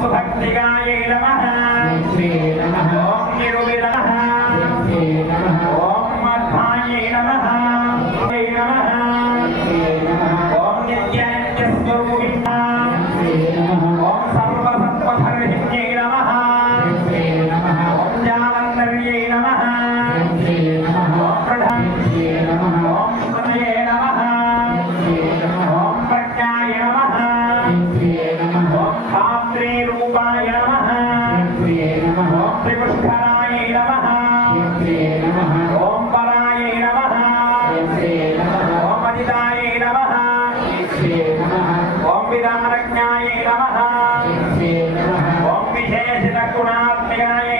सुभक्तिकाय नमः ओम निरुविद नमः ओम मध्वाय नमः ओम नित्यानन्दस्वरूपिणे ओम सर्वसत्त्वधर्मिणे नमः ओम जालन्धर्ये नमः ओम प्रधान्ये नमः ओम प्रदये नमः ओम प्रज्ञाय नमः ओम धात्रे रूपाय नमः ओम त्रिपुष्कराय नमः ओम पराय नमः ओम अजिताय नमः ओम विदारज्ञाय नमः ओम विशेषितगुणात्मकाय